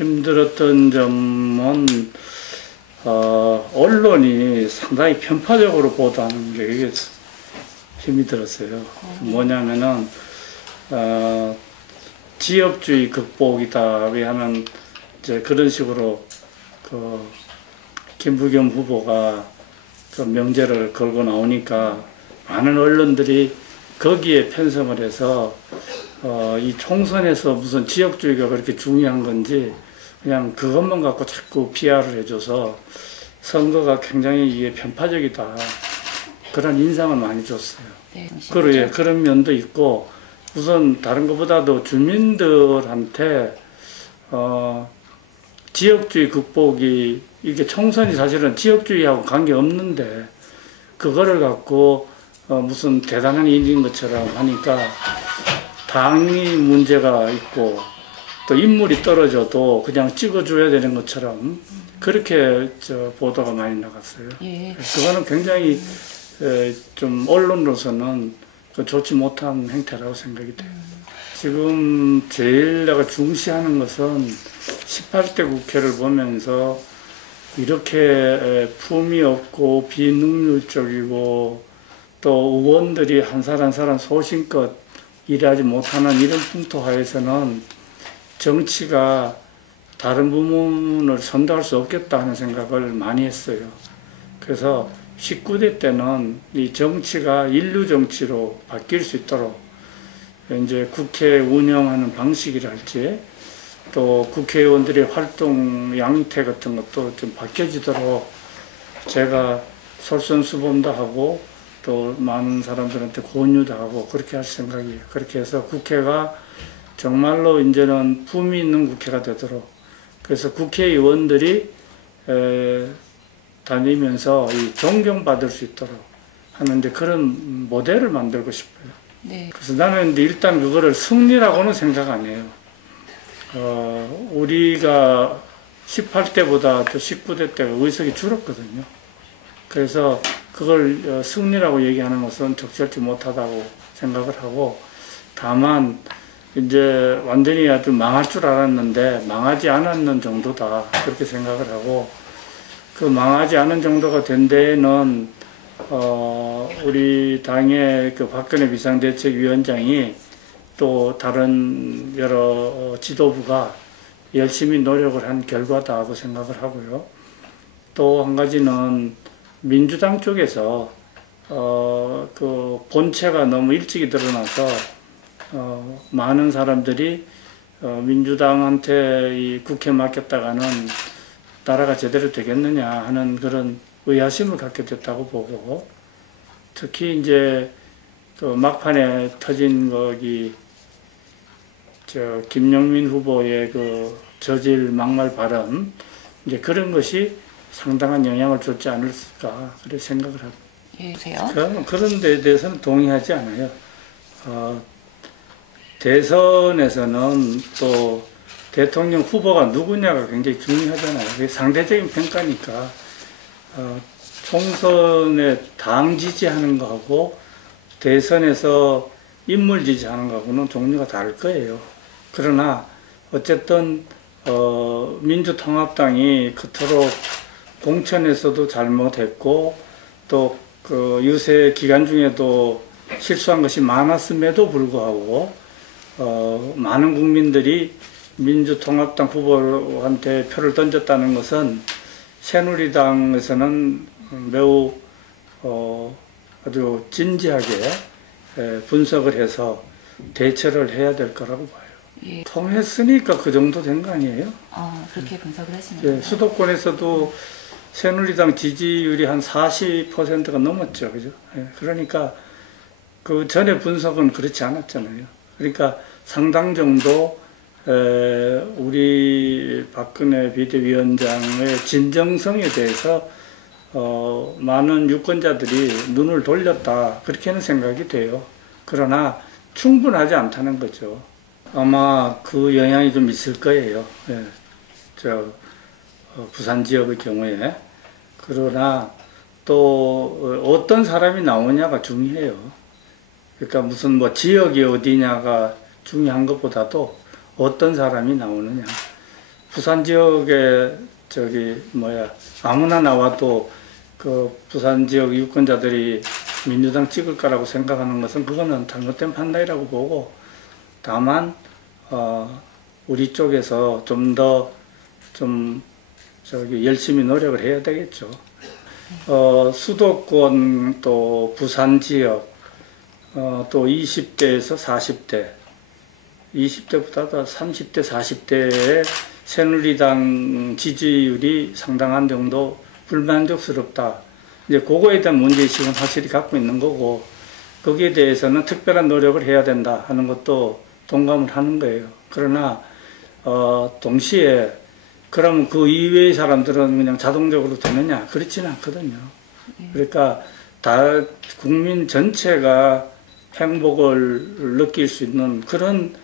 힘들었던 점은 언론이 상당히 편파적으로 보도하는 게 이게 힘이 들었어요. 뭐냐면은 지역주의 극복이다 하면 이제 그런 식으로 그 김부겸 후보가 그 명제를 걸고 나오니까 많은 언론들이 거기에 편성을 해서 이 총선에서 무슨 지역주의가 그렇게 중요한 건지 그냥 그것만 갖고 자꾸 PR을 해줘서 선거가 굉장히 이게 편파적이다 그런 인상을 많이 줬어요. 네, 그리고 그런 면도 있고 우선 다른 것보다도 주민들한테 지역주의 극복이 이게 총선이 사실은 지역주의하고 관계 없는데 그거를 갖고 무슨 대단한 일인 것처럼 하니까 당이 문제가 있고 또 인물이 떨어져도 그냥 찍어줘야 되는 것처럼 그렇게 보도가 많이 나갔어요. 예. 그거는 굉장히 좀 언론으로서는 좋지 못한 행태라고 생각이 돼요. 지금 제일 내가 중시하는 것은 18대 국회를 보면서 이렇게 품이 없고 비능률적이고 또 의원들이 한 사람 한 사람 소신껏 일하지 못하는 이런 풍토하에서는 정치가 다른 부문을 선도할 수 없겠다 하는 생각을 많이 했어요. 그래서 19대 때는 이 정치가 인류 정치로 바뀔 수 있도록 이제 국회 운영하는 방식이랄지 또 국회의원들의 활동 양태 같은 것도 좀 바뀌어지도록 제가 솔선수범도 하고 또 많은 사람들한테 권유도 하고 그렇게 할 생각이에요. 그렇게 해서 국회가 정말로 이제는 품이 있는 국회가 되도록 그래서 국회의원들이 다니면서 존경받을 수 있도록 하는데 그런 모델을 만들고 싶어요. 네. 그래서 나는 일단 그거를 승리라고는 생각 안 해요. 우리가 18대보다 또 19대 때가 의석이 줄었거든요. 그래서 그걸 승리라고 얘기하는 것은 적절치 못하다고 생각을 하고 다만 이제 완전히 아주 망할 줄 알았는데 망하지 않았는 정도다 그렇게 생각을 하고 그 망하지 않은 정도가 된 데에는 우리 당의 그 박근혜 비상대책위원장이 또 다른 여러 지도부가 열심히 노력을 한 결과다고 생각을 하고요. 또 한 가지는 민주당 쪽에서 그 본체가 너무 일찍이 드러나서 많은 사람들이 민주당한테 이 국회 맡겼다가는 나라가 제대로 되겠느냐 하는 그런 의아심을 갖게 됐다고 보고 특히 이제 그 막판에 터진 거기 김영민 후보의 그 저질 막말 발언 이제 그런 것이 상당한 영향을 줬지 않을까 그렇게 생각을 하고 예, 그런 데에 대해서는 동의하지 않아요. 대선에서는 또 대통령 후보가 누구냐가 굉장히 중요하잖아요. 그게 상대적인 평가니까 총선에 당 지지하는 거하고 대선에서 인물 지지하는 거하고는 종류가 다를 거예요. 그러나 어쨌든 민주통합당이 그토록 공천에서도 잘못했고 또 그 유세 기간 중에도 실수한 것이 많았음에도 불구하고 많은 국민들이 민주통합당 후보한테 표를 던졌다는 것은 새누리당에서는 매우 아주 진지하게 분석을 해서 대처를 해야 될 거라고 봐요. 예. 통했으니까 그 정도 된 거 아니에요? 그렇게 분석을 하시네요. 예, 수도권에서도 새누리당 지지율이 한 40%가 넘었죠. 그죠? 예, 그러니까 그 전에 분석은 그렇지 않았잖아요. 그러니까 상당 정도 우리 박근혜 비대위원장의 진정성에 대해서 많은 유권자들이 눈을 돌렸다 그렇게는 생각이 돼요. 그러나 충분하지 않다는 거죠. 아마 그 영향이 좀 있을 거예요. 예, 부산 지역의 경우에. 그러나 또 어떤 사람이 나오냐가 중요해요. 그러니까 무슨 뭐 지역이 어디냐가 중요한 것보다도 어떤 사람이 나오느냐. 부산 지역에 아무나 나와도 그 부산 지역 유권자들이 민주당 찍을 거라고 생각하는 것은 그거는 잘못된 판단이라고 보고, 다만 우리 쪽에서 좀 더 열심히 노력을 해야 되겠죠. 수도권 또 부산 지역 또 20대에서 40대, 20대보다도 30대, 40대의 새누리당 지지율이 상당한 정도 불만족스럽다. 이제 그거에 대한 문제의식은 확실히 갖고 있는 거고, 거기에 대해서는 특별한 노력을 해야 된다 하는 것도 동감을 하는 거예요. 그러나 동시에 그러면 그 이외의 사람들은 그냥 자동적으로 되느냐? 그렇지는 않거든요. 그러니까 다 국민 전체가 행복을 느낄 수 있는 그런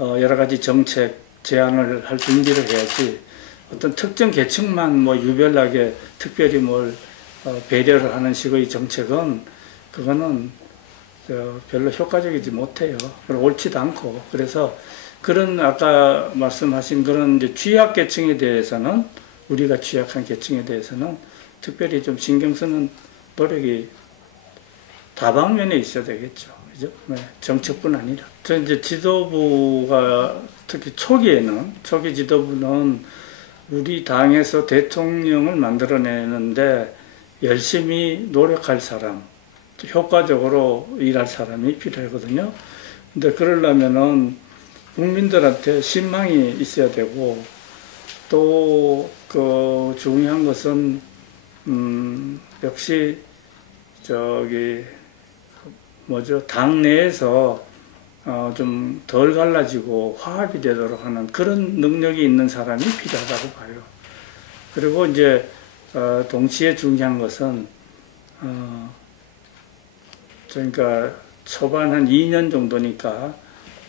여러 가지 정책 제안을 할 준비를 해야지, 어떤 특정 계층만 뭐 유별나게 특별히 뭘 배려를 하는 식의 정책은 그거는 별로 효과적이지 못해요. 옳지도 않고. 그래서 그런 아까 말씀하신 그런 이제 취약계층에 대해서는, 우리가 취약한 계층에 대해서는 특별히 좀 신경 쓰는 노력이 다방면에 있어야 되겠죠. 그죠? 네, 정책뿐 아니라. 저 이제 지도부가 특히 초기 지도부는 우리 당에서 대통령을 만들어내는데 열심히 노력할 사람, 효과적으로 일할 사람이 필요하거든요. 근데 그러려면은 국민들한테 신망이 있어야 되고, 또 그 중요한 것은 역시 당 내에서 좀 덜 갈라지고 화합이 되도록 하는 그런 능력이 있는 사람이 필요하다고 봐요. 그리고 이제 동시에 중요한 것은 그러니까 초반 한 2년 정도니까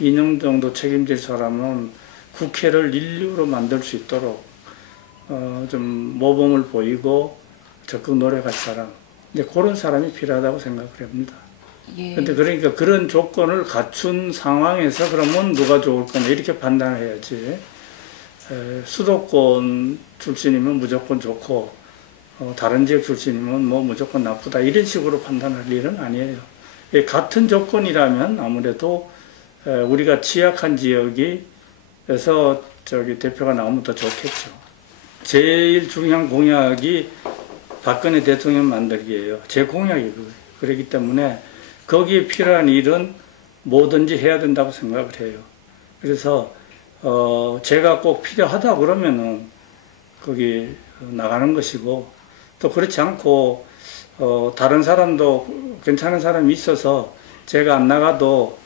2년 정도 책임질 사람은 국회를 인류로 만들 수 있도록 좀 모범을 보이고 적극 노력할 사람, 이제 그런 사람이 필요하다고 생각을 합니다. 근데 그러니까 그런 조건을 갖춘 상황에서 그러면 누가 좋을 거냐 이렇게 판단을 해야지, 수도권 출신이면 무조건 좋고 다른 지역 출신이면 뭐 무조건 나쁘다 이런 식으로 판단할 일은 아니에요. 같은 조건이라면 아무래도 우리가 취약한 지역에서 대표가 나오면 더 좋겠죠. 제일 중요한 공약이 박근혜 대통령 만들기예요. 제 공약이 그거예요. 그렇기 때문에 거기에 필요한 일은 뭐든지 해야 된다고 생각을 해요. 그래서 제가 꼭 필요하다 그러면은 거기 나가는 것이고, 또 그렇지 않고 다른 사람도 괜찮은 사람이 있어서 제가 안 나가도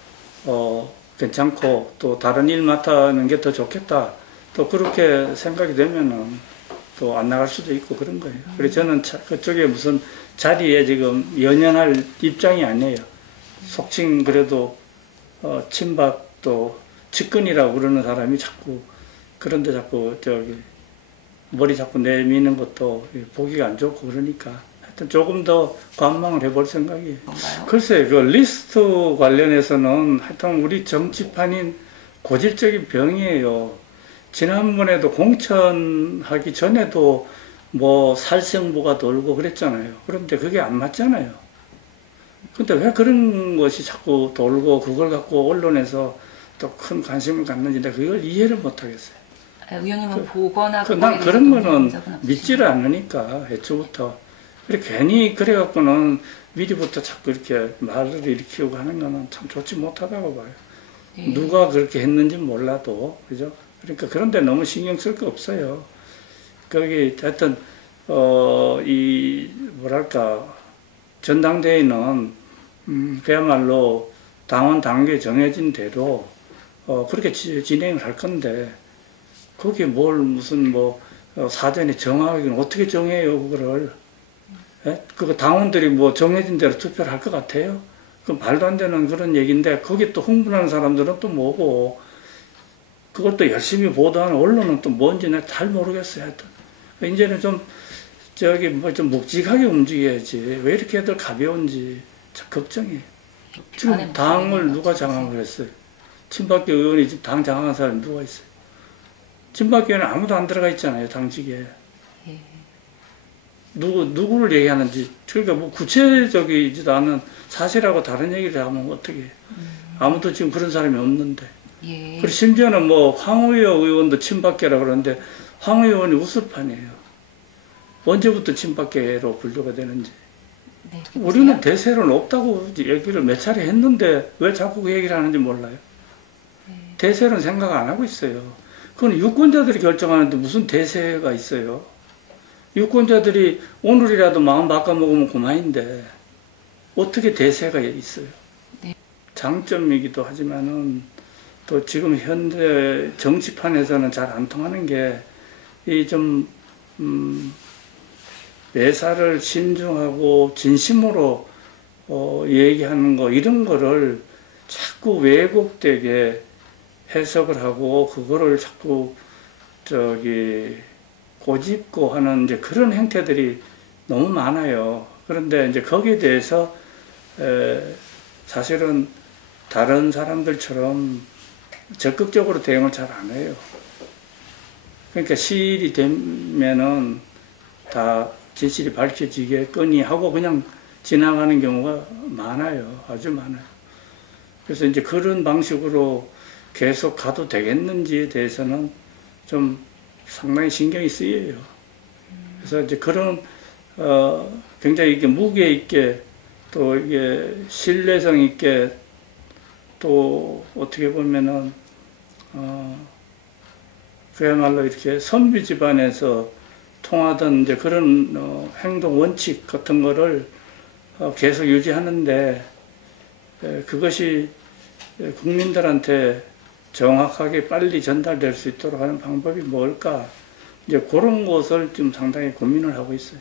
괜찮고 또 다른 일 맡아는 게 더 좋겠다, 또 그렇게 생각이 되면은 또 안 나갈 수도 있고 그런 거예요. 그래서 저는 그쪽에 무슨 자리에 지금 연연할 입장이 아니에요. 속칭 그래도 친박 또 측근이라고 그러는 사람이 자꾸 그런데 자꾸 머리 자꾸 내미는 것도 보기가 안 좋고, 그러니까 하여튼 조금 더 관망을 해볼 생각이에요. 글쎄요, 그 리스트 관련해서는 하여튼 우리 정치판인 고질적인 병이에요. 지난번에도 공천하기 전에도 뭐 살생부가 돌고 그랬잖아요. 그런데 그게 안 맞잖아요. 근데 왜 그런 것이 자꾸 돌고 그걸 갖고 언론에서 또 큰 관심을 갖는지 내가 그걸 이해를 못 하겠어요. 의원님은 보거나 난 그런 거는 믿지를 않으니까 애초부터. 그래 괜히 그래갖고는 미리부터 자꾸 이렇게 말을 일으키고 하는 거는 참 좋지 못하다고 봐요. 네. 누가 그렇게 했는지 몰라도, 그죠? 그러니까 그런데 너무 신경 쓸 거 없어요. 거기 하여튼 전당대회는 그야말로 당원 당규에 정해진 대로 그렇게 진행을 할 건데, 거기에 무슨 사전에 정하기는 어떻게 정해요, 그거를. 예? 그거 당원들이 정해진 대로 투표를 할 것 같아요? 그 말도 안 되는 그런 얘기인데, 거기 또 흥분하는 사람들은 또 뭐고, 그걸 또 열심히 보도하는 언론은 또 뭔지 내가 잘 모르겠어요, 하여튼. 이제는 좀 묵직하게 움직여야지. 왜 이렇게 애들 가벼운지 참 걱정이에요. 지금 당을 누가 장악을 했어요? 친박계 의원이 지금 당 장악한 사람이 누가 있어요? 친박계는 아무도 안 들어가 있잖아요, 당직에. 예. 누구를 얘기하는지, 그러니까 뭐 구체적이지도 않은 사실하고 다른 얘기를 하면 어떻게, 아무도 지금 그런 사람이 없는데. 예. 그리고 심지어는 뭐 황우여 의원도 친박계라 그러는데, 황 의원이 우스판이에요. 언제부터 친박계로 분류가 되는지. 네, 우리는 대세론 없다고 얘기를 몇 차례 했는데 왜 자꾸 그 얘기를 하는지 몰라요. 네. 대세론 생각 안 하고 있어요. 그건 유권자들이 결정하는데 무슨 대세가 있어요. 유권자들이 오늘이라도 마음 바꿔먹으면 그만인데 어떻게 대세가 있어요. 네. 장점이기도 하지만은 또 지금 현재 정치판에서는 잘 안 통하는 게 이 좀 매사를 신중하고 진심으로 얘기하는 거 이런 거를 자꾸 왜곡되게 해석을 하고 그거를 자꾸 고집고 하는 이제 그런 행태들이 너무 많아요. 그런데 이제 거기에 대해서 사실은 다른 사람들처럼 적극적으로 대응을 잘 안 해요. 그러니까 시일이 되면은 다 진실이 밝혀지겠거니 하고 그냥 지나가는 경우가 많아요. 아주 많아요. 그래서 이제 그런 방식으로 계속 가도 되겠는지에 대해서는 좀 상당히 신경이 쓰여요. 그래서 이제 그런, 굉장히 이게 무게 있게 또 이게 신뢰성 있게 또 어떻게 보면은, 그야말로 이렇게 선비 집안에서 통하던 이제 그런 행동 원칙 같은 거를 계속 유지하는데 그것이 국민들한테 정확하게 빨리 전달될 수 있도록 하는 방법이 뭘까? 이제 그런 것을 좀 상당히 고민을 하고 있어요.